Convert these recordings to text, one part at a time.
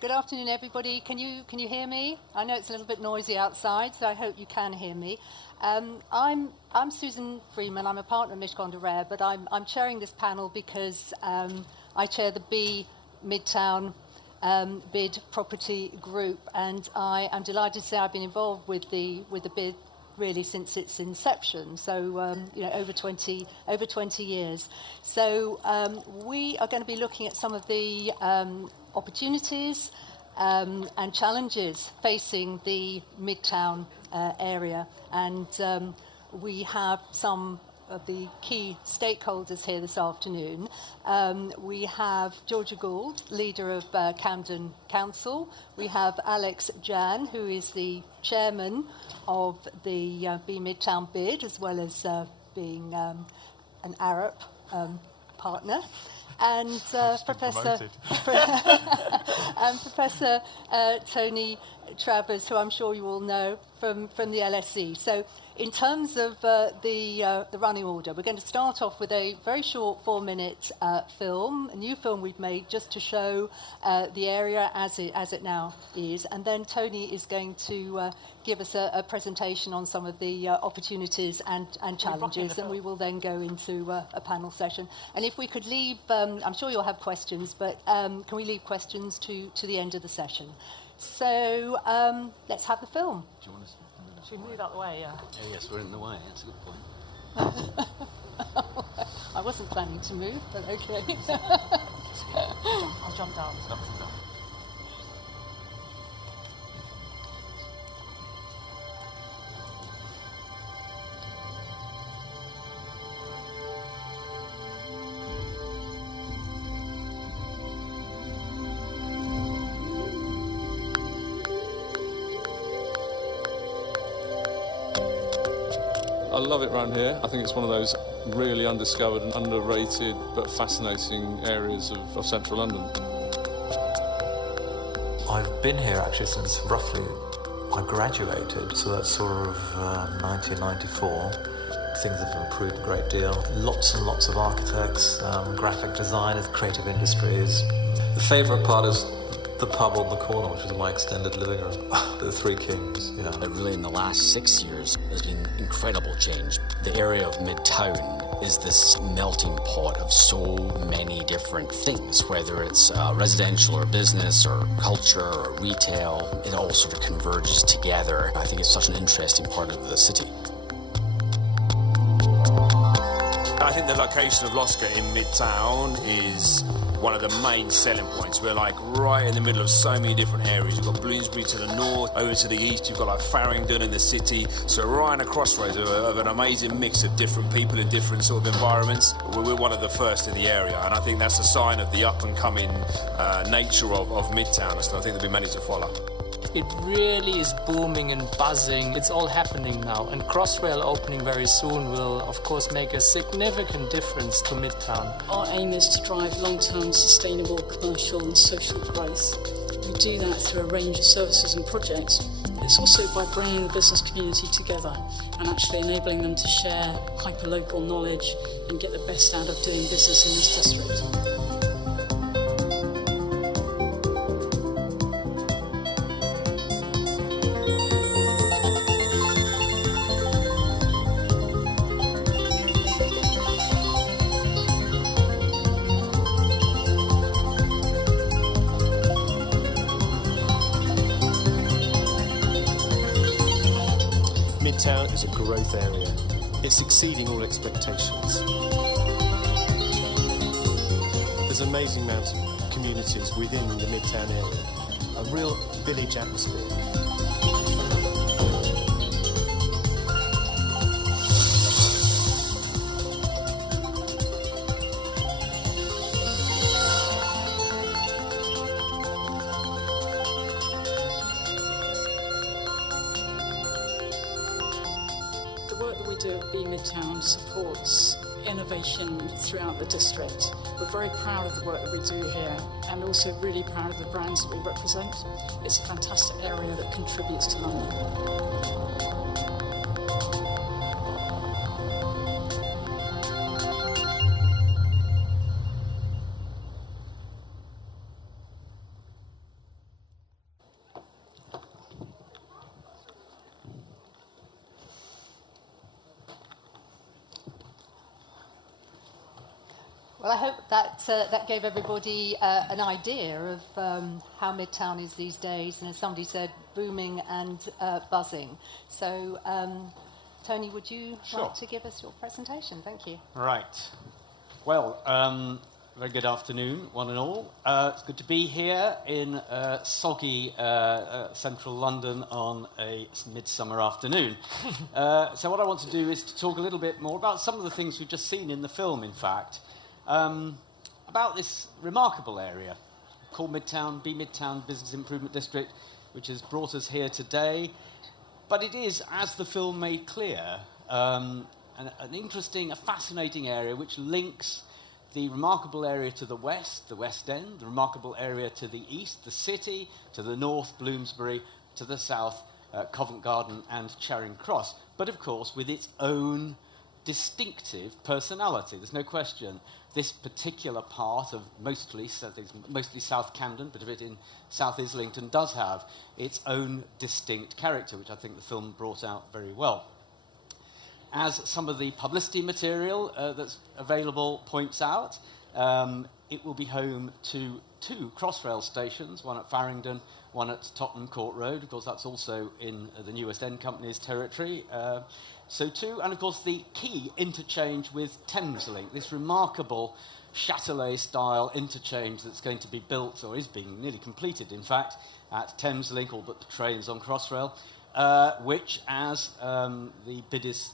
Good afternoon, everybody. Can you hear me? I know it's a little bit noisy outside, so I hope you can hear me. I'm Susan Freeman. I'm a partner at LREF, but I'm chairing this panel because I chair the B Midtown bid property group, and I am delighted to say I've been involved with the bid really since its inception, so over 20 years. So we are going to be looking at some of the opportunities and challenges facing the Midtown area, and we have some of the key stakeholders here this afternoon. We have Georgia Gould, leader of Camden Council. We have Alex Jan, who is the chairman of the B Midtown bid, as well as being an Arab partner. And Professor Tony Travers, who I'm sure you all know from the LSE. So in terms of the running order, we're going to start off with a very short 4-minute film, a new film we've made just to show the area as it now is. And then Tony is going to give us a presentation on some of the opportunities and challenges, and we will then go into a panel session. And if we could leave, I'm sure you'll have questions, but can we leave questions to the end of the session? So let's have the film. Do you want us to Should we move out the way, yeah? Oh, yes, we're in the way. That's a good point. I wasn't planning to move, but okay. I'll jump down. I love it around here. I think it's one of those really undiscovered and underrated but fascinating areas of central London. I've been here actually since roughly I graduated, so that's sort of 1994. Things have improved a great deal. Lots and lots of architects, graphic designers, creative industries. The favourite part is the pub on the corner, which is my extended living room. The Three Kings, yeah. Really, in the last 6 years, there's been incredible change. The area of Midtown is this melting pot of so many different things, whether it's residential or business or culture or retail. It all sort of converges together. I think it's such an interesting part of the city. I think the location of Losca in Midtown is one of the main selling points. We're like right in the middle of so many different areas. You've got Bloomsbury to the north, over to the east, you've got like Farringdon in the city. So we're right in a crossroads of an amazing mix of different people in different sort of environments. We're one of the first in the area, and I think that's a sign of the up and coming nature of Midtown, and so I think there'll be many to follow. It really is booming and buzzing. It's all happening now. And Crossrail opening very soon will, of course, make a significant difference to Midtown. Our aim is to drive long-term sustainable commercial and social growth. We do that through a range of services and projects. It's also by bringing the business community together and actually enabling them to share hyper-local knowledge and get the best out of doing business in this district. Midtown is a growth area. It's exceeding all expectations. There's an amazing amount of communities within the Midtown area, a real village atmosphere. Midtown supports innovation throughout the district. We're very proud of the work that we do here and also really proud of the brands that we represent. It's a fantastic area that contributes to London. Well, I hope that that gave everybody an idea of how Midtown is these days, and as somebody said, booming and buzzing. So, Tony, would you like to give us your presentation? Thank you. Right. Well, very good afternoon, one and all. It's good to be here in soggy central London on a midsummer afternoon. So what I want to do is to talk a little bit more about some of the things we've just seen in the film, in fact. About this remarkable area called Midtown, Midtown Business Improvement District, which has brought us here today. But it is, as the film made clear, an interesting, a fascinating area which links the remarkable area to the West End, the remarkable area to the east, the city, to the north, Bloomsbury, to the south, Covent Garden and Charing Cross, but of course with its own distinctive personality. There's no question this particular part of mostly South Camden, but a bit in South Islington, does have its own distinct character, which I think the film brought out very well. As some of the publicity material that's available points out, it will be home to 2 Crossrail stations, one at Farringdon, one at Tottenham Court Road. Of course, that's also in the New West End Company's territory. So too, and of course the key interchange with Thameslink, this remarkable Châtelet-style interchange that's going to be built, or is being nearly completed, in fact, at Thameslink, all but the trains on Crossrail, which, as the bid is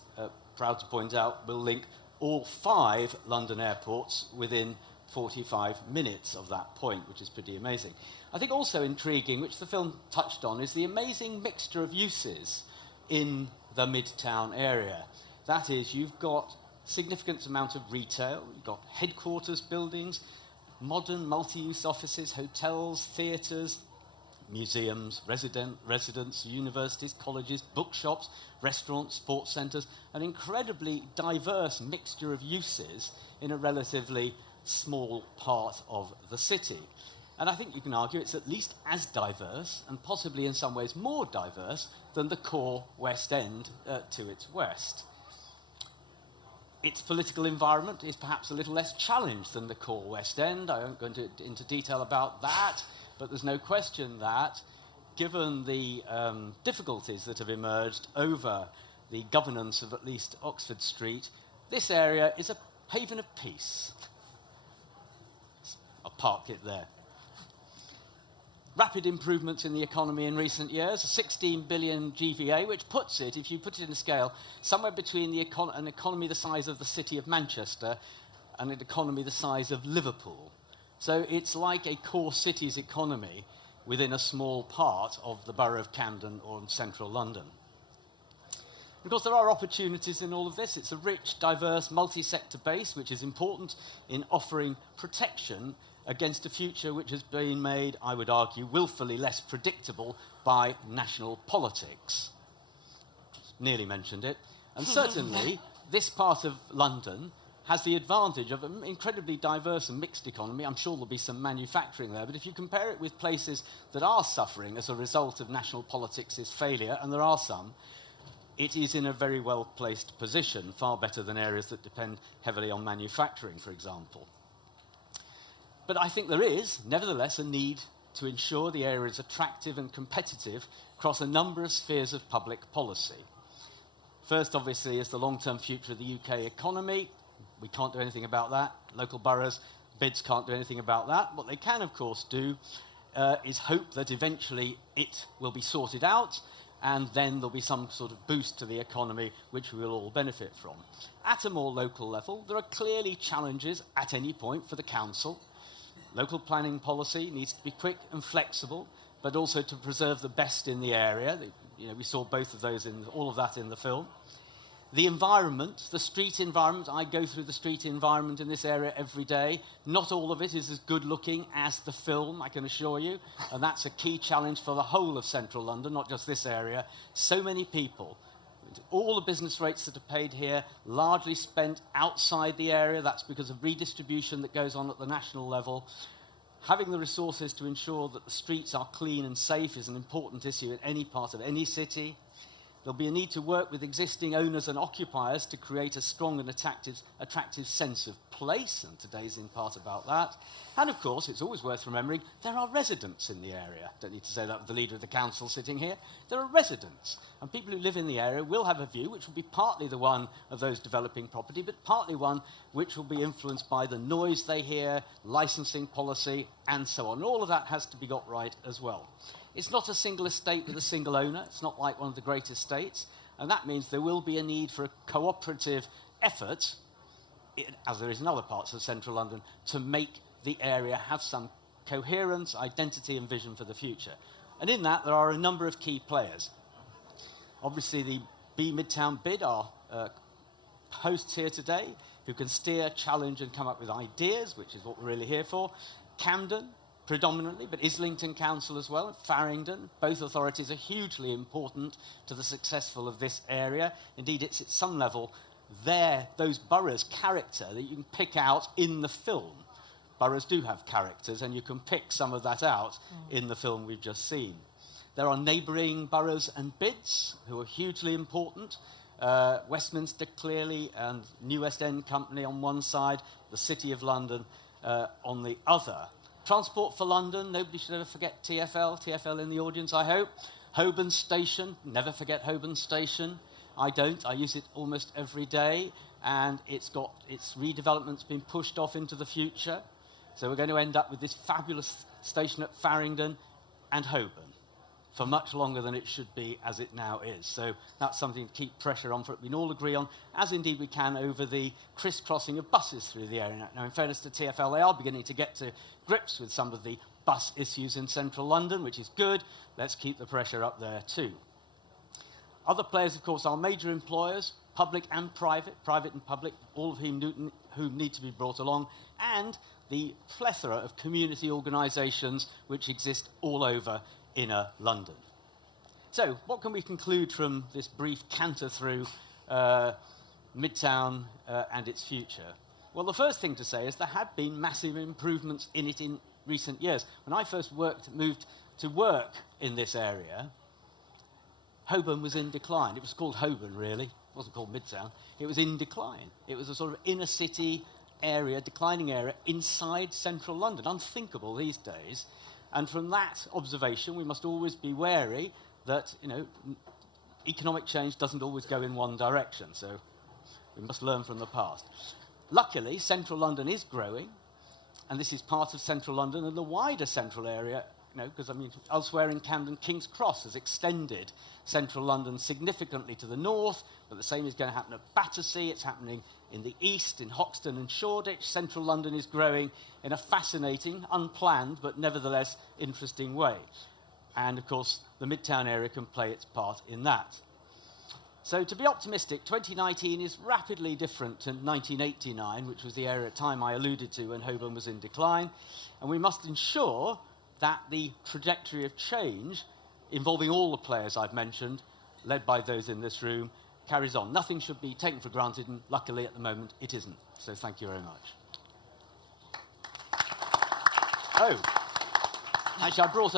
proud to point out, will link all 5 London airports within 45 minutes of that point, which is pretty amazing. I think also intriguing, which the film touched on, is the amazing mixture of uses in the Midtown area. That is, you've got significant amount of retail, you've got headquarters buildings, modern multi-use offices, hotels, theatres, museums, residents, universities, colleges, bookshops, restaurants, sports centres, an incredibly diverse mixture of uses in a relatively small part of the city. And I think you can argue it's at least as diverse, and possibly in some ways more diverse, than the core West End to its west. Its political environment is perhaps a little less challenged than the core West End. I won't go into detail about that, but there's no question that, given the difficulties that have emerged over the governance of at least Oxford Street, this area is a haven of peace. I'll park it there. Rapid improvements in the economy in recent years, a 16 billion GVA, which puts it, if you put it in a scale, somewhere between an economy the size of the city of Manchester and an economy the size of Liverpool. So it's like a core city's economy within a small part of the borough of Camden or in central London. Of course, there are opportunities in all of this. It's a rich, diverse, multi-sector base, which is important in offering protection against a future which has been made, I would argue, willfully less predictable by national politics. Nearly mentioned it. And certainly, this part of London has the advantage of an incredibly diverse and mixed economy. I'm sure there'll be some manufacturing there, but if you compare it with places that are suffering as a result of national politics' failure, and there are some, it is in a very well-placed position, far better than areas that depend heavily on manufacturing, for example. But I think there is, nevertheless, a need to ensure the area is attractive and competitive across a number of spheres of public policy. First, obviously, is the long-term future of the UK economy. We can't do anything about that. Local boroughs, bids can't do anything about that. What they can, of course, do is hope that eventually it will be sorted out, and then there'll be some sort of boost to the economy which we will all benefit from. At a more local level, there are clearly challenges at any point for the council. Local planning policy needs to be quick and flexible, but also to preserve the best in the area. We saw both of those all of that in the film. The environment, the street environment, I go through the street environment in this area every day. Not all of it is as good looking as the film, I can assure you. And that's a key challenge for the whole of central London, not just this area. So many people. All the business rates that are paid here largely spent outside the area. That's because of redistribution that goes on at the national level. Having the resources to ensure that the streets are clean and safe is an important issue in any part of any city. There'll be a need to work with existing owners and occupiers to create a strong and attractive sense of place, and today's in part about that. And of course, it's always worth remembering, there are residents in the area. Don't need to say that with the leader of the council sitting here. There are residents, and people who live in the area will have a view which will be partly the one of those developing property, but partly one which will be influenced by the noise they hear, licensing policy, and so on. All of that has to be got right as well. It's not a single estate with a single owner. It's not like one of the great estates. And that means there will be a need for a cooperative effort, as there is in other parts of central London, to make the area have some coherence, identity and vision for the future. And in that, there are a number of key players. Obviously, the B Midtown bid are hosts here today who can steer, challenge and come up with ideas, which is what we're really here for. Camden, predominantly, but Islington Council as well, and Farringdon. Both authorities are hugely important to the successful of this area. Indeed, it's at some level those boroughs' character that you can pick out in the film. Boroughs do have characters, and you can pick some of that out in the film we've just seen. There are neighbouring boroughs and bids who are hugely important. Westminster, clearly, and New West End Company on one side, the City of London on the other. Transport for London, nobody should ever forget TfL in the audience, I hope. Holborn Station, never forget Holborn Station. I don't, I use it almost every day, and its redevelopment's been pushed off into the future. So we're going to end up with this fabulous station at Farringdon and Holborn for much longer than it should be as it now is. So that's something to keep pressure on for it we can all agree on, as indeed we can over the crisscrossing of buses through the area. Now, in fairness to TfL, they are beginning to get to grips with some of the bus issues in central London, which is good. Let's keep the pressure up there too. Other players, of course, are major employers, public and private and public, all of whom need to be brought along, and the plethora of community organisations which exist all over inner London. So, what can we conclude from this brief canter through Midtown and its future? Well, the first thing to say is there have been massive improvements in it in recent years. When I first moved to work in this area, Holborn was in decline. It was called Holborn, really. It wasn't called Midtown. It was in decline. It was a sort of inner city area, declining area, inside central London. Unthinkable these days. And from that observation, we must always be wary that, economic change doesn't always go in one direction. So we must learn from the past. Luckily, central London is growing, and this is part of central London and the wider central area, because elsewhere in Camden, King's Cross has extended central London significantly to the north, but the same is going to happen at Battersea. It's happening in the east, in Hoxton and Shoreditch. Central London is growing in a fascinating, unplanned, but nevertheless interesting way. And of course, the Midtown area can play its part in that. So to be optimistic, 2019 is rapidly different to 1989, which was the area at time I alluded to when Holborn was in decline. And we must ensure that the trajectory of change, involving all the players I've mentioned, led by those in this room, carries on. Nothing should be taken for granted, and luckily at the moment it isn't. So thank you very much. Oh, actually I brought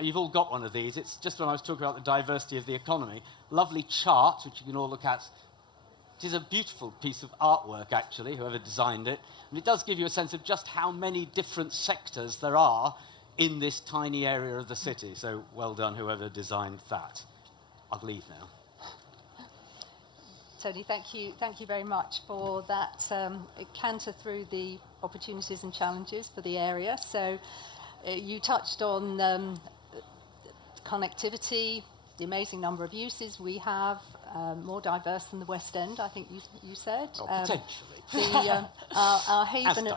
you've all got one of these. It's just when I was talking about the diversity of the economy. Lovely chart, which you can all look at. It is a beautiful piece of artwork, actually, whoever designed it. And it does give you a sense of just how many different sectors there are in this tiny area of the city. So well done, whoever designed that. I'll leave now. Tony, thank you very much for that canter through the opportunities and challenges for the area. So you touched on connectivity, the amazing number of uses we have, more diverse than the West End, I think you said. Potentially. Our haven,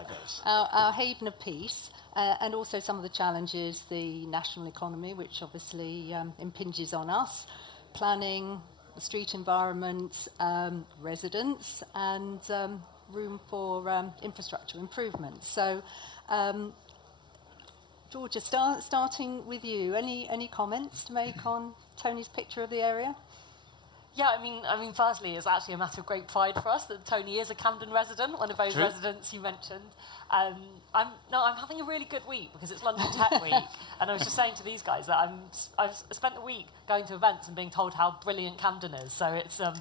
our haven of peace, and also some of the challenges, the national economy, which obviously impinges on us, planning, the street environment, residents, and room for infrastructure improvement. So, Georgia, starting with you, any comments to make on Tony's picture of the area? Yeah, I mean, firstly, it's actually a matter of great pride for us that Tony is a Camden resident, one of those True. residents you mentioned. I'm having a really good week because it's London Tech Week, and I was just saying to these guys that I've spent the week going to events and being told how brilliant Camden is. So it's a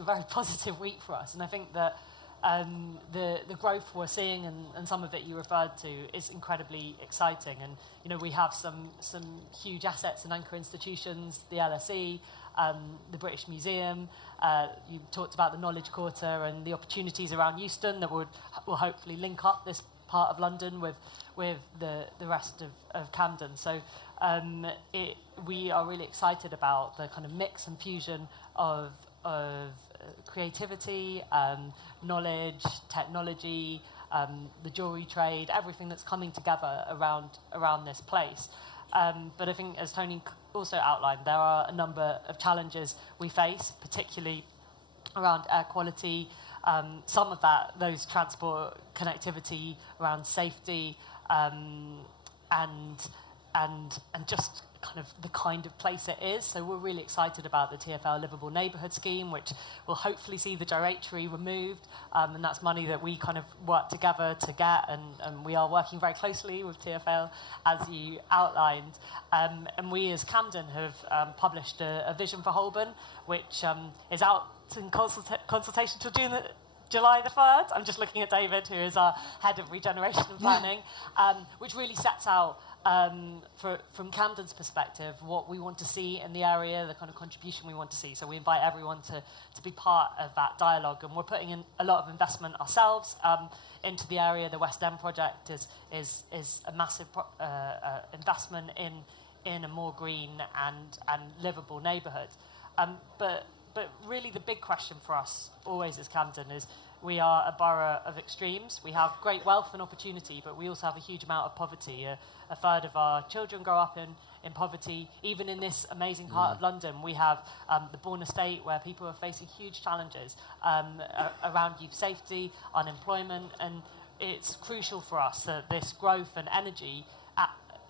very positive week for us, and I think that the growth we're seeing and some of it you referred to is incredibly exciting. And we have some huge assets and anchor institutions, the LSE, the British Museum. You talked about the Knowledge Quarter and the opportunities around Euston that will hopefully link up this part of London with the rest of Camden. So we are really excited about the kind of mix and fusion of creativity, knowledge, technology, the jewellery trade, everything that's coming together around this place. But I think, as Tony also outlined, there are a number of challenges we face, particularly around air quality, some of those transport connectivity, around safety, and just kind of place it is. So we're really excited about the TfL Livable Neighbourhood Scheme, which will hopefully see the directory removed, and that's money that we kind of work together to get, and we are working very closely with TfL, as you outlined. And we as Camden have published a vision for Holborn, which is out in consultation till July the 3rd. I'm just looking at David, who is our head of regeneration and planning, which really sets out, from Camden's perspective, what we want to see in the area, the kind of contribution we want to see. So we invite everyone to be part of that dialogue, and we're putting in a lot of investment ourselves into the area. The West End project is a massive investment in a more green and livable neighbourhood. But really the big question for us always as Camden is, we are a borough of extremes. We have great wealth and opportunity, but we also have a huge amount of poverty. A third of our children grow up in poverty. Even in this amazing part of London, we have the Bourne Estate, where people are facing huge challenges around youth safety, unemployment, and it's crucial for us that this growth and energy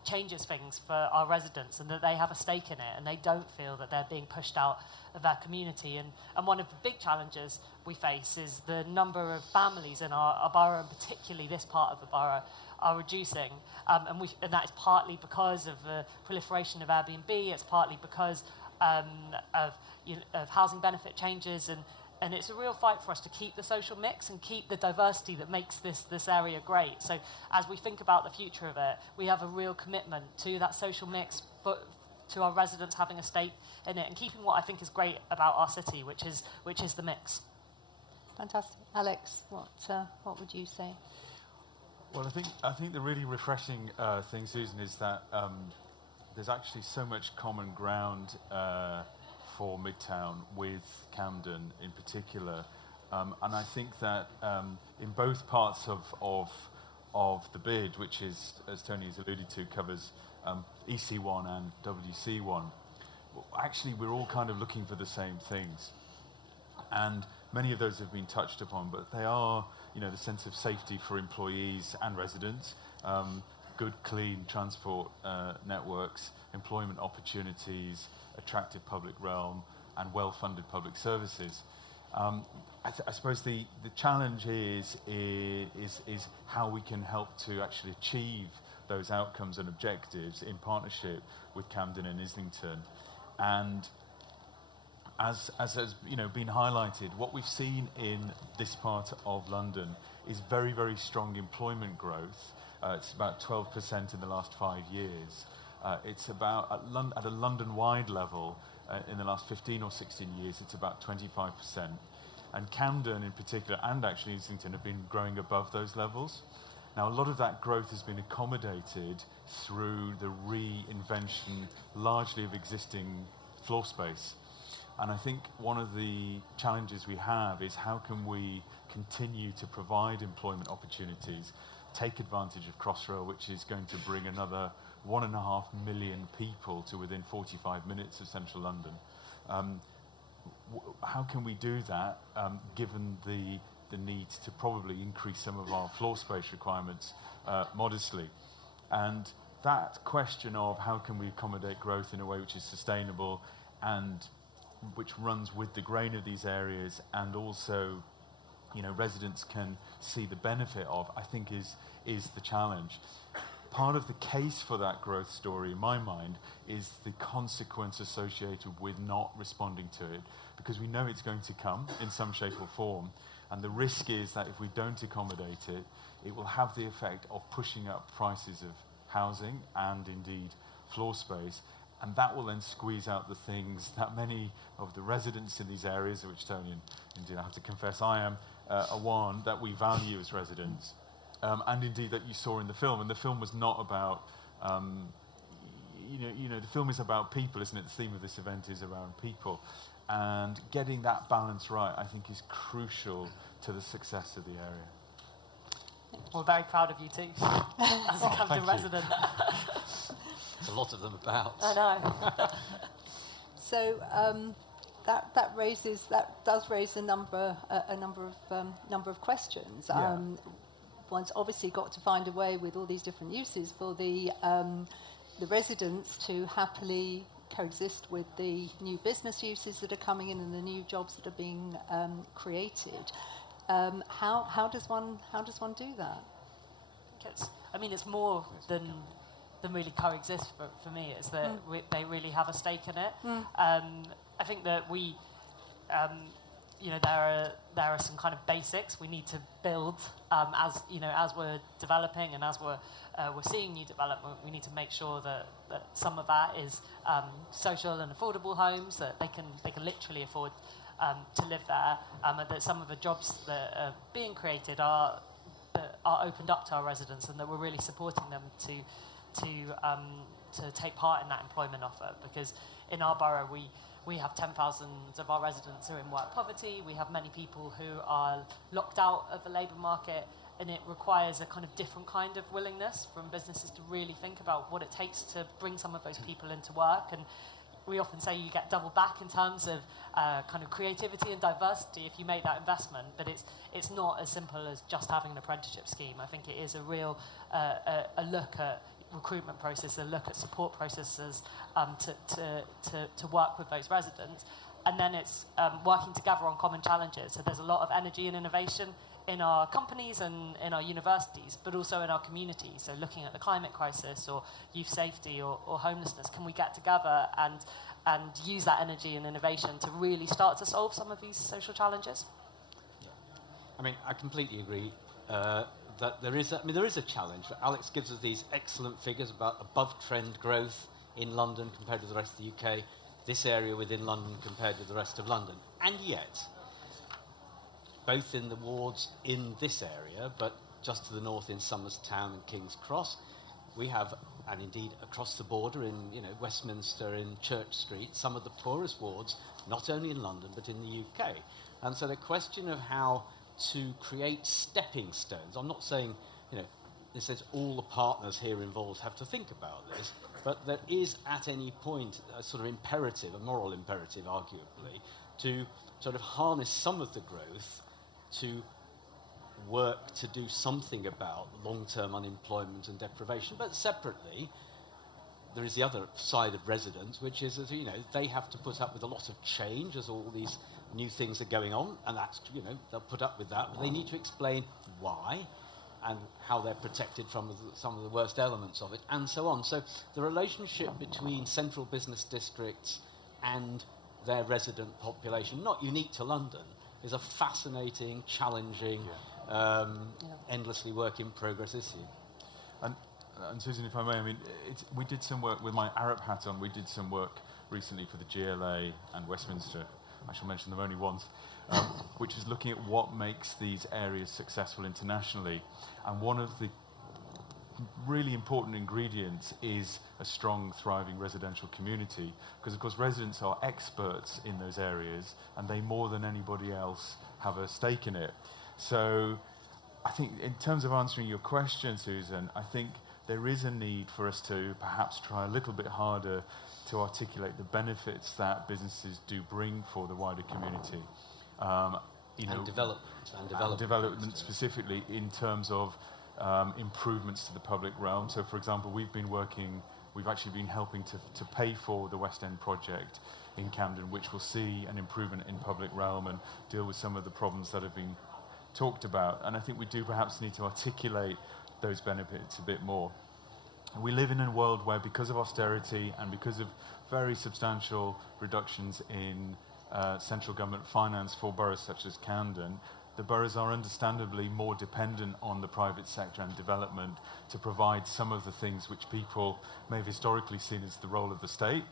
changes things for our residents, and that they have a stake in it and they don't feel that they're being pushed out of their community. And one of the big challenges we face is the number of families in our borough, and particularly this part of the borough, are reducing. And that is partly because of the proliferation of Airbnb. It's partly because of housing benefit changes, and it's a real fight for us to keep the social mix and keep the diversity that makes this area great. So as we think about the future of it, we have a real commitment to that social mix, to our residents having a stake in it, and keeping what I think is great about our city, which is the mix. Fantastic. Alex, what would you say? Well, I think the really refreshing thing, Susan, is that there's actually so much common ground for Midtown with Camden in particular, and I think that in both parts of the bid, which is, as Tony has alluded to, covers EC1 and WC1, actually we're all kind of looking for the same things, and many of those have been touched upon, but they are, the sense of safety for employees and residents, good, clean transport networks, employment opportunities, attractive public realm, and well-funded public services. I suppose the challenge is how we can help to actually achieve those outcomes and objectives in partnership with Camden and Islington. And as has been highlighted, what we've seen in this part of London is very, very strong employment growth. It's about 12% in the last 5 years. It's about, at a London-wide level, in the last 15 or 16 years, it's about 25%. And Camden in particular, and actually Islington, have been growing above those levels. Now, a lot of that growth has been accommodated through the reinvention, largely of existing floor space. And I think one of the challenges we have is how can we continue to provide employment opportunities, take advantage of Crossrail, which is going to bring another 1.5 million people to within 45 minutes of central London. How can we do that, given the need to probably increase some of our floor space requirements modestly? And that question of how can we accommodate growth in a way which is sustainable and which runs with the grain of these areas, and also, residents can see the benefit of, I think is the challenge. Part of the case for that growth story, in my mind, is the consequence associated with not responding to it, because we know it's going to come in some shape or form, and the risk is that if we don't accommodate it, it will have the effect of pushing up prices of housing and indeed floor space, and that will then squeeze out the things that many of the residents in these areas, of which Tony, and indeed I have to confess I am, are one that we value as residents. And indeed that you saw in the film, and the film was not about, the film is about people, isn't it? The theme of this event is around people, and getting that balance right, I think, is crucial to the success of the area. We're very proud of you too, as a Camden resident. There's a lot of them about. I know. So that does raise a number of questions. Yeah. One's obviously got to find a way with all these different uses for the residents to happily coexist with the new business uses that are coming in and the new jobs that are being created. How does one do that? It's more than really coexist for me. It's that they really have a stake in it. I think that we, there are some kind of basics we need to build as we're developing and as we're seeing new development. We need to make sure that some of that is social and affordable homes that they can literally afford to live there, and that some of the jobs that are being created are opened up to our residents, and that we're really supporting them to take part in that employment offer. Because in our borough we have 10,000 of our residents who are in work poverty. We have many people who are locked out of the labour market, and it requires a kind of different kind of willingness from businesses to really think about what it takes to bring some of those people into work. And we often say you get double back in terms of kind of creativity and diversity if you make that investment, but it's not as simple as just having an apprenticeship scheme. I think it is a real a look at recruitment process, a look at support processes to work with those residents, and then it's working together on common challenges. So there's a lot of energy and innovation in our companies and in our universities, but also in our communities. So looking at the climate crisis or youth safety or homelessness, can we get together and use that energy and innovation to really start to solve some of these social challenges? Yeah. I completely agree that there is a challenge. Alex gives us these excellent figures about above trend growth in London compared to the rest of the UK, this area within London compared with the rest of London. And yet, both in the wards in this area, but just to the north in Somers Town and King's Cross, we have, and indeed across the border in Westminster, in Church Street, some of the poorest wards, not only in London but in the UK. And so the question of how to create stepping stones, I'm not saying, this says all the partners here involved have to think about this, but there is at any point a sort of imperative, a moral imperative arguably, to sort of harness some of the growth to work to do something about long-term unemployment and deprivation. But separately, there is the other side of residents, which is that, they have to put up with a lot of change as all these new things are going on, and that's, they'll put up with that, but they need to explain why and how they're protected from some of the worst elements of it, and so on. So the relationship between central business districts and their resident population, not unique to London, is a fascinating, challenging, endlessly work in progress issue. And Susan, if I may, we did some work with my Arab hat on. We did some work recently for the GLA and Westminster. I shall mention them only once, which is looking at what makes these areas successful internationally. And one of the really important ingredients is a strong, thriving residential community, because of course residents are experts in those areas, and they more than anybody else have a stake in it. So I think in terms of answering your question, Susan, I think there is a need for us to perhaps try a little bit harder to articulate the benefits that businesses do bring for the wider community. And development specifically in terms of improvements to the public realm. So, for example, we've been working we've actually been helping to pay for the West End project in Camden, which will see an improvement in public realm and deal with some of the problems that have been talked about. And I think we do perhaps need to articulate those benefits a bit more. We live in a world where, because of austerity and because of very substantial reductions in central government finance for boroughs such as Camden, the boroughs are understandably more dependent on the private sector and development to provide some of the things which people may have historically seen as the role of the state.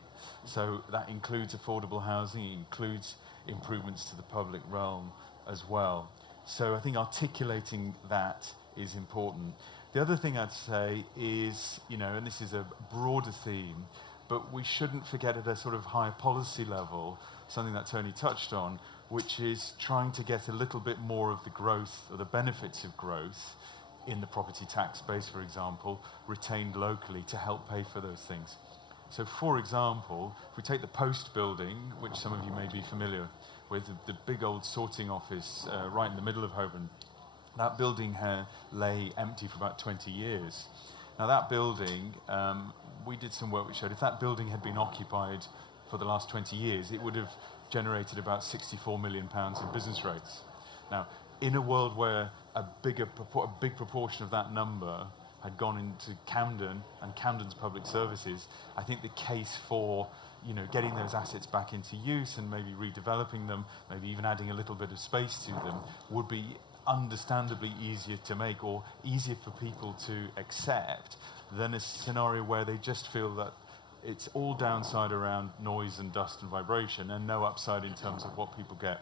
So that includes affordable housing, it includes improvements to the public realm as well. So I think articulating that is important. The other thing I'd say is, and this is a broader theme, but we shouldn't forget at a sort of higher policy level, something that Tony touched on, which is trying to get a little bit more of the growth or the benefits of growth in the property tax base, for example, retained locally to help pay for those things. So, for example, if we take the Post building, which some of you may be familiar with, the big old sorting office right in the middle of Holborn, that building lay empty for about 20 years. Now, that building, we did some work which showed if that building had been occupied for the last 20 years, it would have generated about £64 million in business rates. Now, in a world where a big proportion of that number had gone into Camden and Camden's public services, I think the case for getting those assets back into use and maybe redeveloping them, maybe even adding a little bit of space to them, would be understandably easier to make or easier for people to accept than a scenario where they just feel that it's all downside around noise and dust and vibration and no upside in terms of what people get.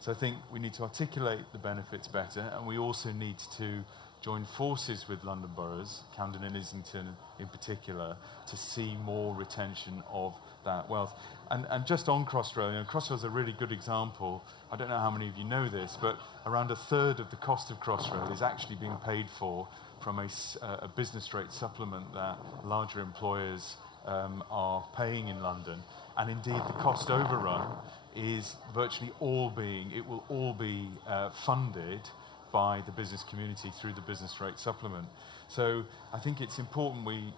So I think we need to articulate the benefits better, and we also need to join forces with London boroughs, Camden and Islington in particular, to see more retention of that wealth. And just on Crossrail, Crossrail is a really good example. I don't know how many of you know this, but around a third of the cost of Crossrail is actually being paid for from a business rate supplement that larger employers are paying in London. And indeed, the cost overrun is virtually all be funded by the business community through the business rate supplement. So I think it's important we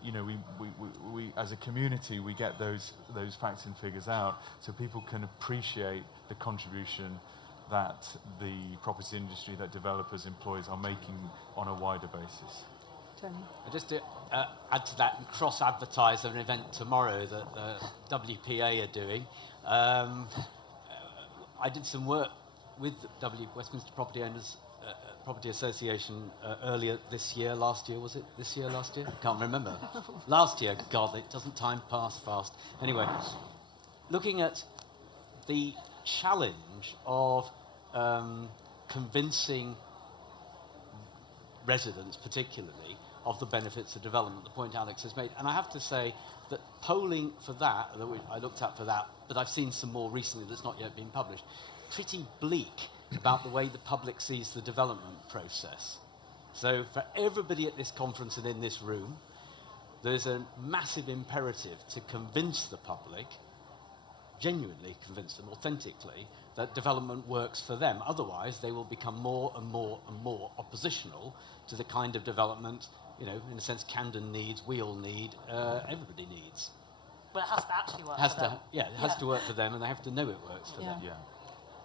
as a community, we get those facts and figures out so people can appreciate the contribution that the property industry, that developers, employers are making on a wider basis. Tony? Just to add to that and cross-advertise an event tomorrow that WPA are doing. I did some work with Westminster Property Owners Property Association earlier this year, last year, was it? This year, last year? Can't remember. Last year, God, doesn't time pass fast? Anyway, looking at the challenge of convincing residents, particularly, of the benefits of development, the point Alex has made. And I have to say that polling for that I looked at for that, but I've seen some more recently that's not yet been published, pretty bleak about the way the public sees the development process. So for everybody at this conference and in this room, there's a massive imperative to convince the public, genuinely convince them, authentically, that development works for them. Otherwise, they will become more and more and more oppositional to the kind of development, in a sense, Camden needs, we all need, everybody needs. But it has to actually work for them. It has to work for them, and they have to know it works for them. Yeah.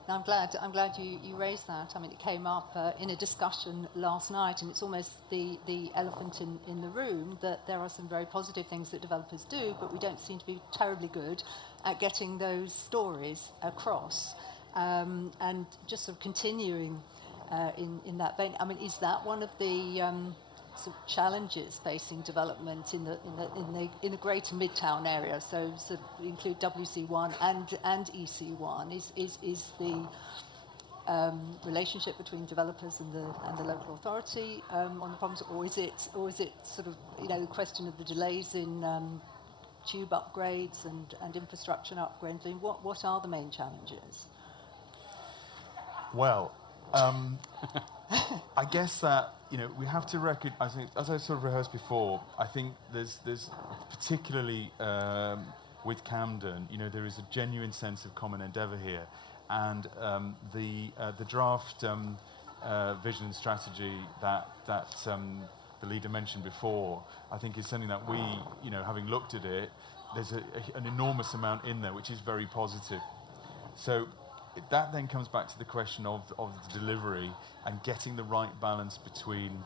I'm glad you raised that. I mean, it came up in a discussion last night, and it's almost the elephant in the room that there are some very positive things that developers do, but we don't seem to be terribly good at getting those stories across. And just sort of continuing in that vein, I mean, is that one of the sort of challenges facing development in the greater Midtown area? So sort of include WC1 and EC1 is the relationship between developers and the local authority on the problems, or is it sort of the question of the delays in tube upgrades and infrastructure upgrades? I mean, what are the main challenges? Well, I guess that we have to recognize, as I sort of rehearsed before, I think there's particularly with Camden, there is a genuine sense of common endeavour here, and the draft vision and strategy that the the leader mentioned before, I think is something that we, having looked at it, there's an enormous amount in there, which is very positive. So that then comes back to the question of the delivery and getting the right balance between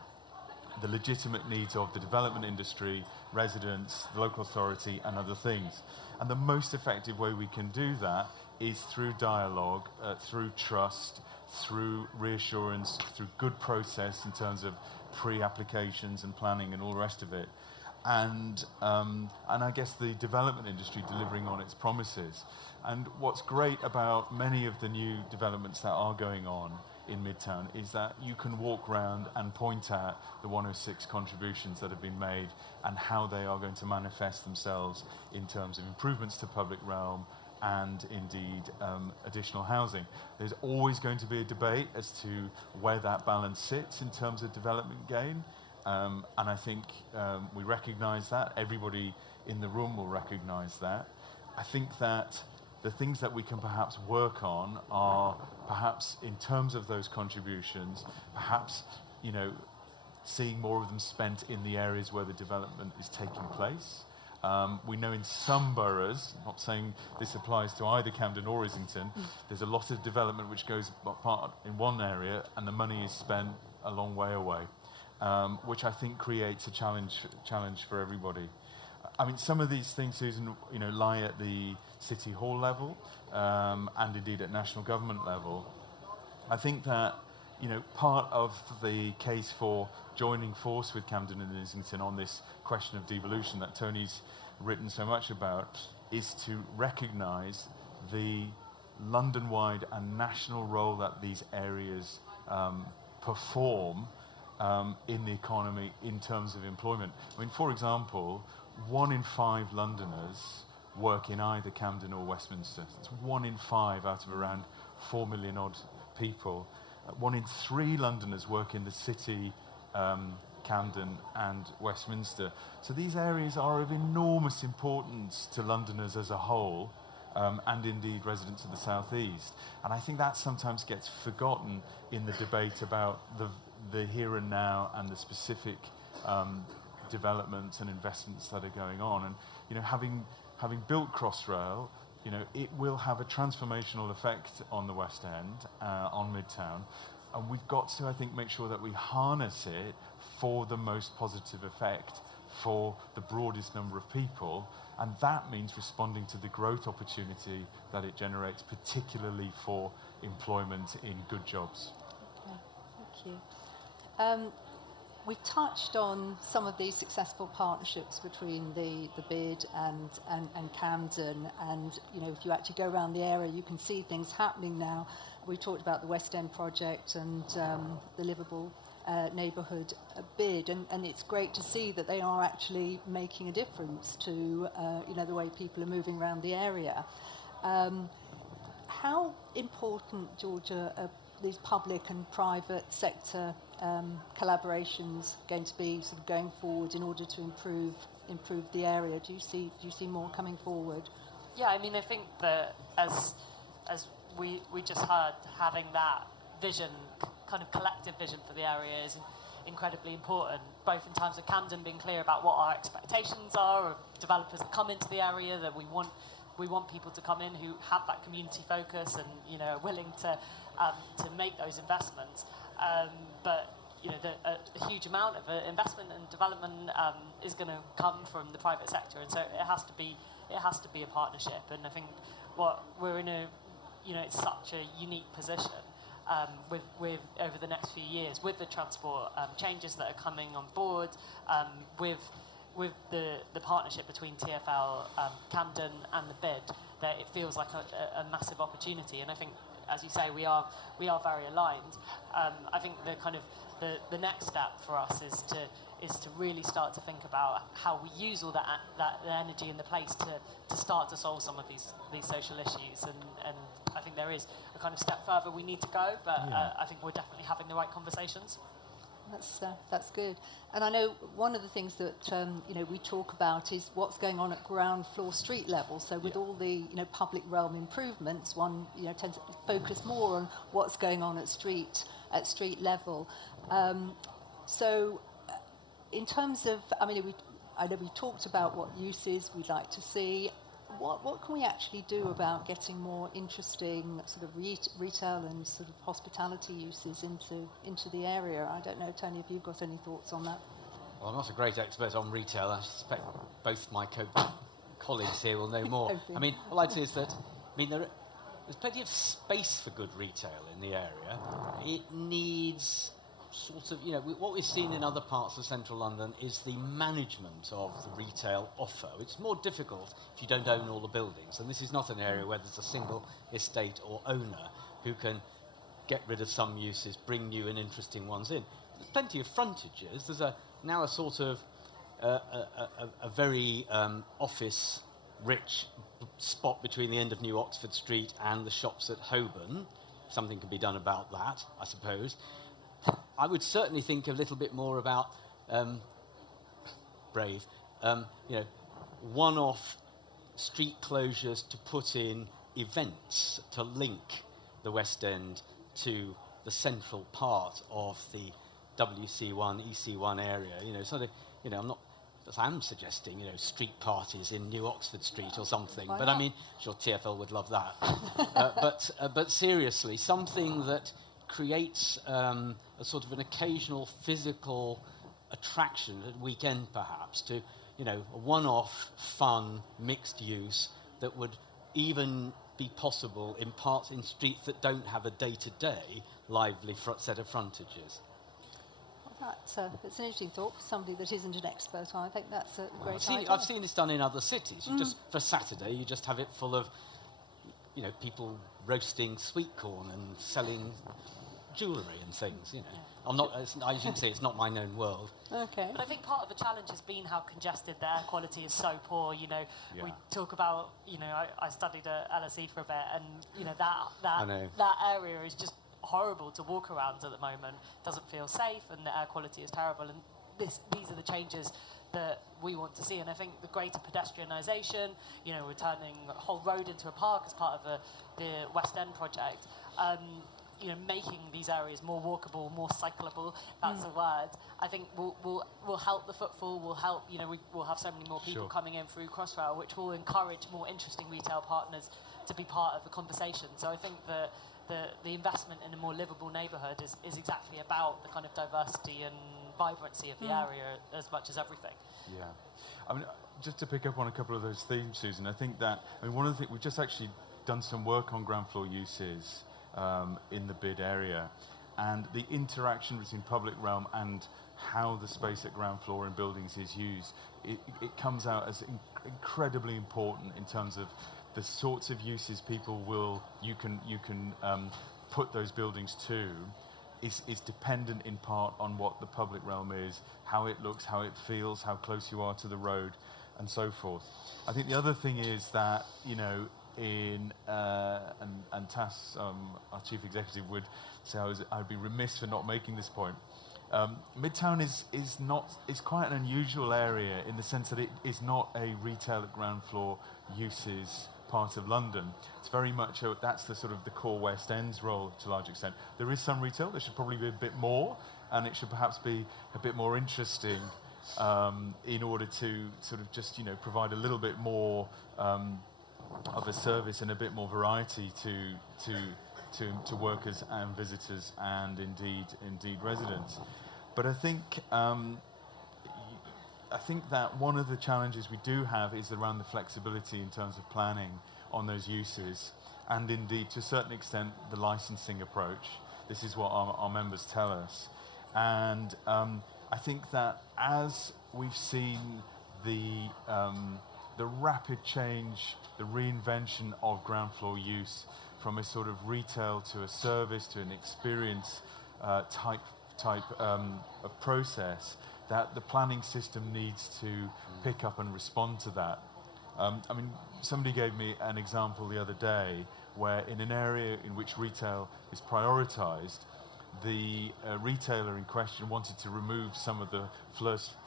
the legitimate needs of the development industry, residents, the local authority, and other things. And the most effective way we can do that is through dialogue, through trust, through reassurance, through good process in terms of pre-applications and planning and all the rest of it. And I guess the development industry delivering on its promises. And what's great about many of the new developments that are going on in Midtown is that you can walk around and point at the 106 contributions that have been made and how they are going to manifest themselves in terms of improvements to public realm and indeed additional housing. There's always going to be a debate as to where that balance sits in terms of development gain. And I think we recognise that. Everybody in the room will recognise that. I think that the things that we can perhaps work on are perhaps in terms of those contributions, perhaps, seeing more of them spent in the areas where the development is taking place. We know in some boroughs, not saying this applies to either Camden or Islington, there's a lot of development which goes part in one area and the money is spent a long way away, which I think creates a challenge for everybody. I mean, some of these things, Susan, lie at the City Hall level and indeed at national government level. I think that, part of the case for joining force with Camden and Islington on this question of devolution that Tony's written so much about is to recognise the London-wide and national role that these areas perform in the economy in terms of employment. I mean, for example, 1 in 5 Londoners work in either Camden or Westminster. It's 1 in 5 out of around 4 million odd people. 1 in 3 Londoners work in the city, Camden and Westminster. So these areas are of enormous importance to Londoners as a whole, and indeed residents of the South East. And I think that sometimes gets forgotten in the debate about the here and now and the specific developments and investments that are going on. And having built Crossrail, it will have a transformational effect on the West End, on Midtown, and we've got to, I think, make sure that we harness it for the most positive effect for the broadest number of people, and that means responding to the growth opportunity that it generates, particularly for employment in good jobs. Okay, thank you. We've touched on some of these successful partnerships between the BID and Camden, and if you actually go around the area, you can see things happening now. We talked about the West End project and the livable neighbourhood BID, and it's great to see that they are actually making a difference to the way people are moving around the area. How important, Georgia, are these public and private sector collaborations going to be sort of going forward in order to improve the area? Do you see more coming forward? Yeah, I mean, I think that as we just heard, having that vision, kind of collective vision for the area is incredibly important, both in terms of Camden being clear about what our expectations are of developers that come into the area, that we want people to come in who have that community focus and are willing to make those investments. But a huge amount of investment and development is going to come from the private sector, and so it has to be a partnership. And I think what we're in it's such a unique position with over the next few years with the transport changes that are coming on board, with the partnership between TfL, Camden and the BID, that it feels like a massive opportunity. And I think, as you say, we are very aligned. I think the next step for us is to really start to think about how we use all that energy in the place to start to solve some of these social issues. And I think there is a kind of step further we need to go, but I think we're definitely having the right conversations. That's good. And I know one of the things that we talk about is what's going on at ground floor street level. So with all the public realm improvements, one tends to focus more on what's going on at street level. So in terms of, I mean, I know we talked about what uses we'd like to see. What can we actually do about getting more interesting sort of retail and sort of hospitality uses into the area? I don't know, Tony, if you've got any thoughts on that. Well, I'm not a great expert on retail. I suspect both my colleagues here will know more. I mean, all I'd say is that, there's plenty of space for good retail in the area. It needs sort of, what we've seen in other parts of central London is the management of the retail offer. It's more difficult if you don't own all the buildings. And this is not an area where there's a single estate or owner who can get rid of some uses, bring new and interesting ones in. There's plenty of frontages. There's now a sort of a very office-rich spot between the end of New Oxford Street and the shops at Holborn. Something can be done about that, I suppose. I would certainly think a little bit more about Brave, one-off street closures to put in events to link the West End to the central part of the WC1, EC1 area. I'm suggesting, street parties in New Oxford Street or something. But I mean, I'm sure TfL would love that. But seriously, something that creates a sort of an occasional physical attraction at weekend, perhaps, to a one-off, fun, mixed use that would even be possible in parts in streets that don't have a day-to-day lively set of frontages. That's an interesting thought for somebody that isn't an expert on. I think that's a great idea. I've seen this done in other cities. You just for Saturday, you just have it full of, people roasting sweet corn and selling jewellery and things. I shouldn't say it's not my known world. Okay. But I think part of the challenge has been how congested the air quality is so poor. We talk about, I studied at LSE for a bit, and that area is just horrible to walk around at the moment. Doesn't feel safe, and the air quality is terrible. And these are the changes that we want to see. And I think the greater pedestrianisation, we're turning a whole road into a park as part of the West End project. Making these areas more walkable, more cyclable, that's a word, I think will help the footfall, will help, we'll have so many more people coming in through Crossrail, which will encourage more interesting retail partners to be part of the conversation. So I think that the investment in a more livable neighbourhood is exactly about the kind of diversity and vibrancy of the area as much as everything. Yeah. I mean, just to pick up on a couple of those themes, Susan, I think that, one of the things, we've just actually done some work on ground floor uses in the bid area, and the interaction between public realm and how the space at ground floor in buildings is used, it comes out as incredibly important in terms of the sorts of uses you can put those buildings to is dependent in part on what the public realm is, how it looks, how it feels, how close you are to the road, and so forth. I think the other thing is that, and Tass, our chief executive, would say I'd be remiss for not making this point. Midtown is quite an unusual area in the sense that it is not a retail at ground floor uses part of London. It's very much that's the sort of the core West End's role to a large extent. There is some retail. There should probably be a bit more, and it should perhaps be a bit more interesting in order to sort of just provide a little bit more of a service and a bit more variety to workers and visitors and indeed residents. But I think that one of the challenges we do have is around the flexibility in terms of planning on those uses, and indeed, to a certain extent, the licensing approach. This is what our members tell us. And I think that as we've seen the rapid change, the reinvention of ground floor use from a sort of retail to a service to an experience type of process, that the planning system needs to pick up and respond to that. Somebody gave me an example the other day where in an area in which retail is prioritised, the retailer in question wanted to remove some of the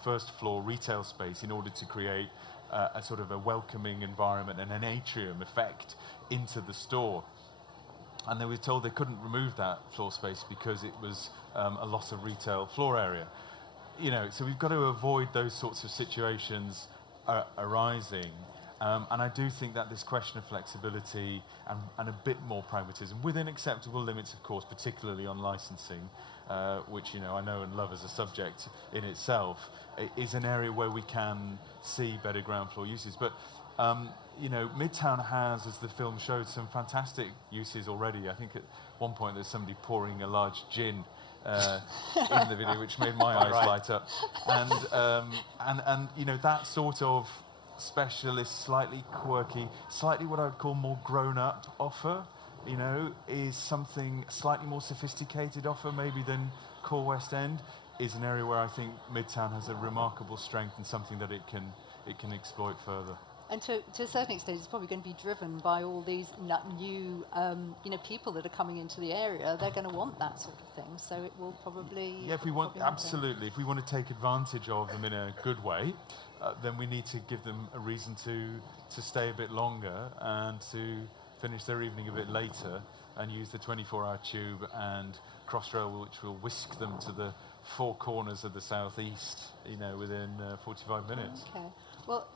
first floor retail space in order to create a sort of a welcoming environment and an atrium effect into the store. And they were told they couldn't remove that floor space because it was a loss of retail floor area. so we've got to avoid those sorts of situations arising. And I do think that this question of flexibility and a bit more pragmatism, within acceptable limits, of course, particularly on licensing, which I know and love as a subject in itself, is an area where we can see better ground floor uses. But Midtown has, as the film showed, some fantastic uses already. I think at one point there's somebody pouring a large gin in the video, which made my eyes light up. And that sort of specialist, slightly quirky, slightly what I would call more grown-up offer, is something slightly more sophisticated offer maybe than core West End, is an area where I think Midtown has a remarkable strength and something that it can exploit further. And to a certain extent, it's probably going to be driven by all these new, people that are coming into the area. They're going to want that sort of thing, so it will probably. Yeah, if we want if we want to take advantage of them in a good way, then we need to give them a reason to stay a bit longer and to finish their evening a bit later and use the 24-hour tube and Crossrail, which will whisk them to the four corners of the southeast, within 45 minutes. Okay. Well.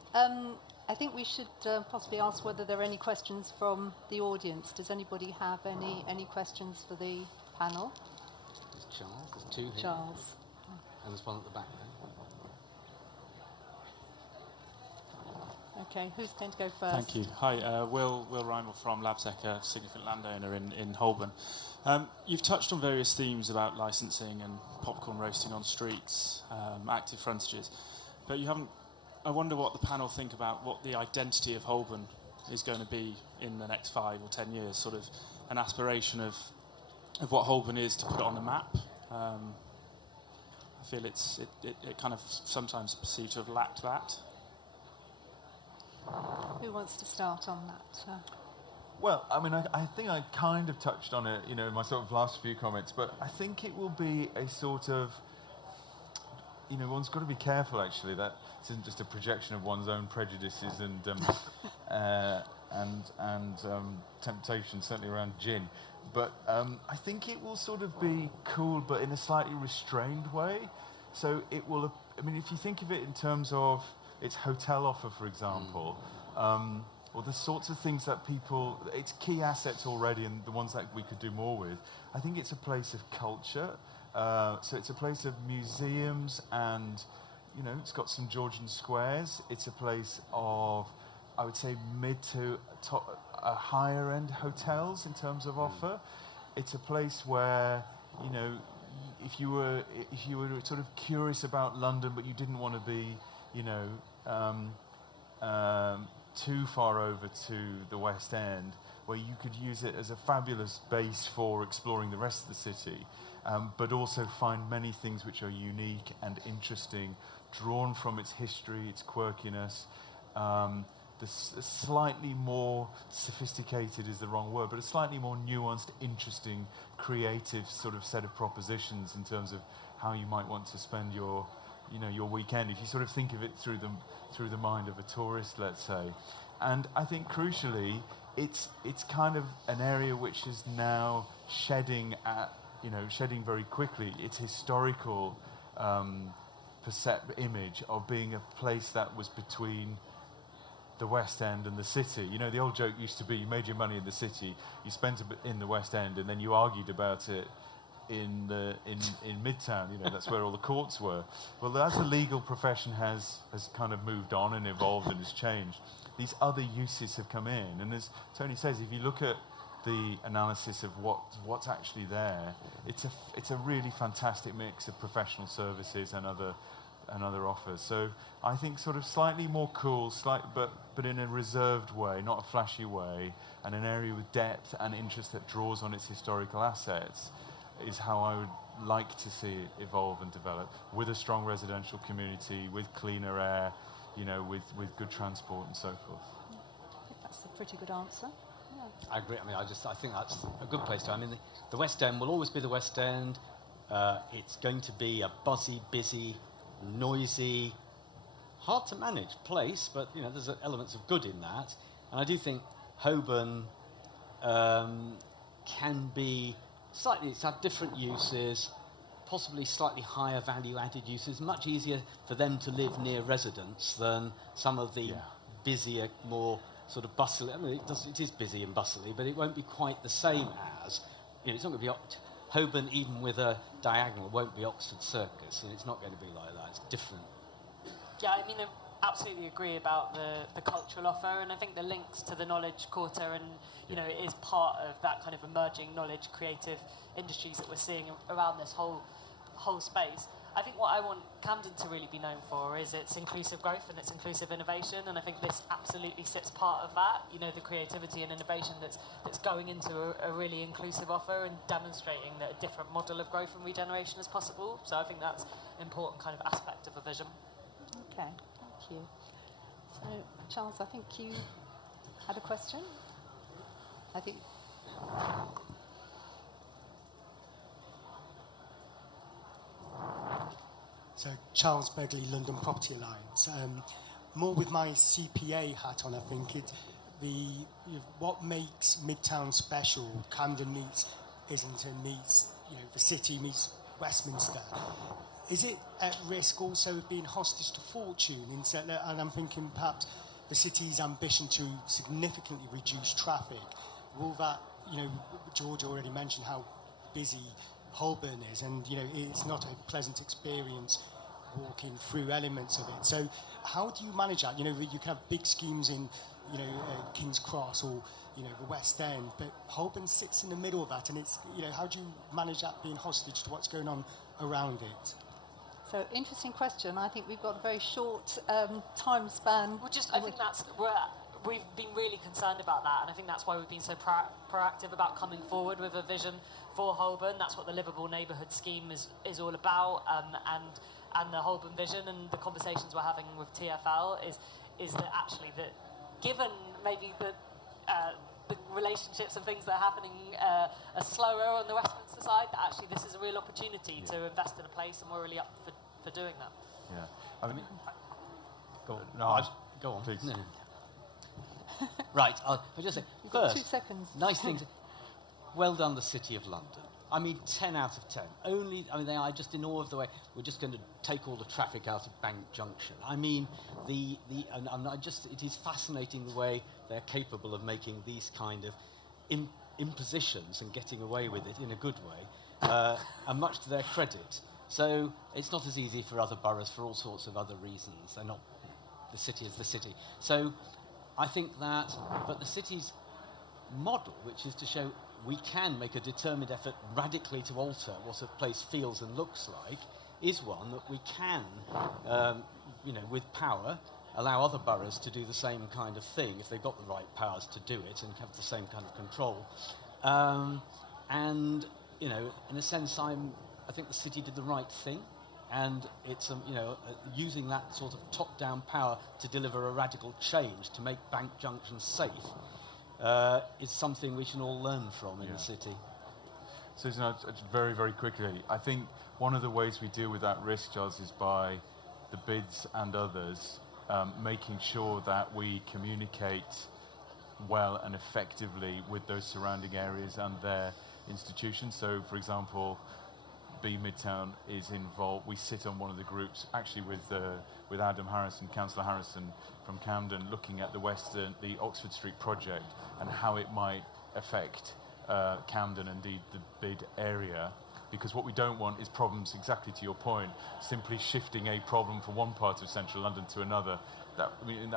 I think we should possibly ask whether there are any questions from the audience. Does anybody have any questions for the panel? There's Charles. There's two here. Charles. And there's one at the back there. Okay, who's going to go first? Thank you. Hi, Will Rymel from Labsec, a significant landowner in Holborn. You've touched on various themes about licensing and popcorn roasting on streets, active frontages, but you haven't. I wonder what the panel think about what the identity of Holborn is going to be in the next 5 or 10 years, sort of an aspiration of what Holborn is to put it on the map. I feel it kind of sometimes perceived to have lacked that. Who wants to start on that? Well, I mean, I think I kind of touched on it, in my sort of last few comments, but I think it will be a sort of, one's got to be careful, actually, that this isn't just a projection of one's own prejudices and temptation, certainly around gin. But I think it will sort of be cool, but in a slightly restrained way. So it will, if you think of it in terms of its hotel offer, for example, or the sorts of things that its key assets already and the ones that we could do more with, I think it's a place of culture. So it's a place of museums and, it's got some Georgian squares. It's a place of, I would say, mid to higher end hotels in terms of offer. It's a place where, if you were sort of curious about London, but you didn't want to be, too far over to the West End, where you could use it as a fabulous base for exploring the rest of the city. But also find many things which are unique and interesting, drawn from its history, its quirkiness. The slightly more sophisticated is the wrong word, but a slightly more nuanced, interesting, creative sort of set of propositions in terms of how you might want to spend your weekend, if you sort of think of it through the mind of a tourist, let's say. And I think crucially, it's kind of an area which is now shedding very quickly its historical image of being a place that was between the West End and the city. The old joke used to be you made your money in the city, you spent it in the West End, and then you argued about it in Midtown. That's where all the courts were. Well, as the legal profession has kind of moved on and evolved and has changed, these other uses have come in. And as Tony says, if you look at the analysis of what's actually there, it's a really fantastic mix of professional services and other offers. So I think sort of slightly more cool, but in a reserved way, not a flashy way, and an area with depth and interest that draws on its historical assets is how I would like to see it evolve and develop, with a strong residential community, with cleaner air, with good transport and so forth. I think that's a pretty good answer. Yeah. I agree. I think that's a good place to. The West End will always be the West End. It's going to be a buzzy, busy, noisy, hard to manage place, but there's elements of good in that. And I do think Holborn can be slightly, it's had different uses, possibly slightly higher value-added uses. Much easier for them to live near residents than some of the busier, more sort of bustling. I mean, it is busy and bustly, but it won't be quite the same as. It's not going to be Holborn, even with a diagonal, won't be Oxford Circus. It's not going to be like that. It's different. Yeah, I mean, I absolutely agree about the cultural offer, and I think the links to the Knowledge Quarter and, it is part of that kind of emerging knowledge creative industries that we're seeing around this whole space. I think what I want Camden to really be known for is its inclusive growth and its inclusive innovation, and I think this absolutely sits part of that, the creativity and innovation that's going into a really inclusive offer and demonstrating that a different model of growth and regeneration is possible. So I think that's an important kind of aspect of a vision. Okay, thank you. So, Charles, I think you had a question? I think... So, Charles Begley, London Property Alliance. More with my CPA hat on, I think what makes Midtown special, Camden meets Islington meets, the city meets Westminster. Is it at risk also of being hostage to fortune? And I'm thinking perhaps the city's ambition to significantly reduce traffic. Will that, George already mentioned how busy Holborn is, and it's not a pleasant experience walking through elements of it. So how do you manage that? You can have big schemes in King's Cross or the West End, but Holborn sits in the middle of that, and it's how do you manage that being hostage to what's going on around it? So, interesting question. I think we've got a very short time span. I think we've been really concerned about that, and I think that's why we've been so proactive about coming forward with a vision for Holborn. That's what the Livable Neighbourhood Scheme is all about, and the Holborn vision and the conversations we're having with TfL is that actually that given maybe the relationships and things that are happening are slower on the Westminster side, that actually this is a real opportunity to invest in a place, and we're really up for doing that. Yeah, I mean, go on. No, go on. Please. No. Right, I'll just say, You've got first, 2 seconds. nice things. Well done, the City of London. I mean, 10 out of 10. They are just in awe of the way we're just going to take all the traffic out of Bank Junction. I mean, it is fascinating the way they're capable of making these kind of impositions and getting away with it in a good way, and much to their credit. So it's not as easy for other boroughs for all sorts of other reasons. They're not, the city is the city. So I think that, but the city's model, which is to show we can make a determined effort radically to alter what a place feels and looks like, is one that we can, with power, allow other boroughs to do the same kind of thing if they've got the right powers to do it and have the same kind of control. In a sense, I think the city did the right thing, and it's using that sort of top-down power to deliver a radical change to make Bank Junction safe. Is something we can all learn from in the city. Susan, very, very quickly, I think one of the ways we deal with that risk, Charles, is by the bids and others making sure that we communicate well and effectively with those surrounding areas and their institutions. So, for example, Midtown is involved. We sit on one of the groups, actually with Adam Harrison, Councillor Harrison from Camden, looking at the Oxford Street project and how it might affect Camden, indeed the bid area. Because what we don't want is problems, exactly to your point, simply shifting a problem from one part of central London to another. That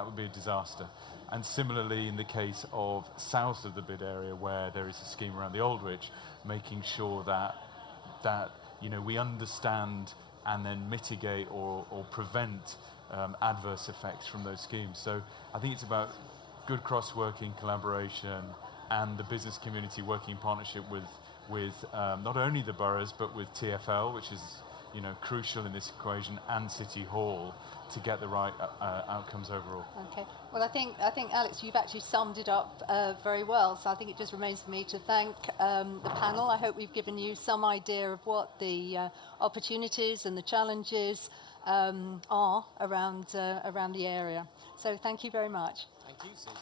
would be a disaster. And similarly, in the case of south of the bid area, where there is a scheme around the Aldwych, making sure that we understand and then mitigate or prevent adverse effects from those schemes. So I think it's about good cross-working collaboration and the business community working in partnership with not only the boroughs but with TfL, which is crucial in this equation, and City Hall to get the right outcomes overall. Okay. Well, I think Alex, you've actually summed it up very well. So I think it just remains for me to thank the panel. I hope we've given you some idea of what the opportunities and the challenges are around the area. So thank you very much. Thank you, Susan.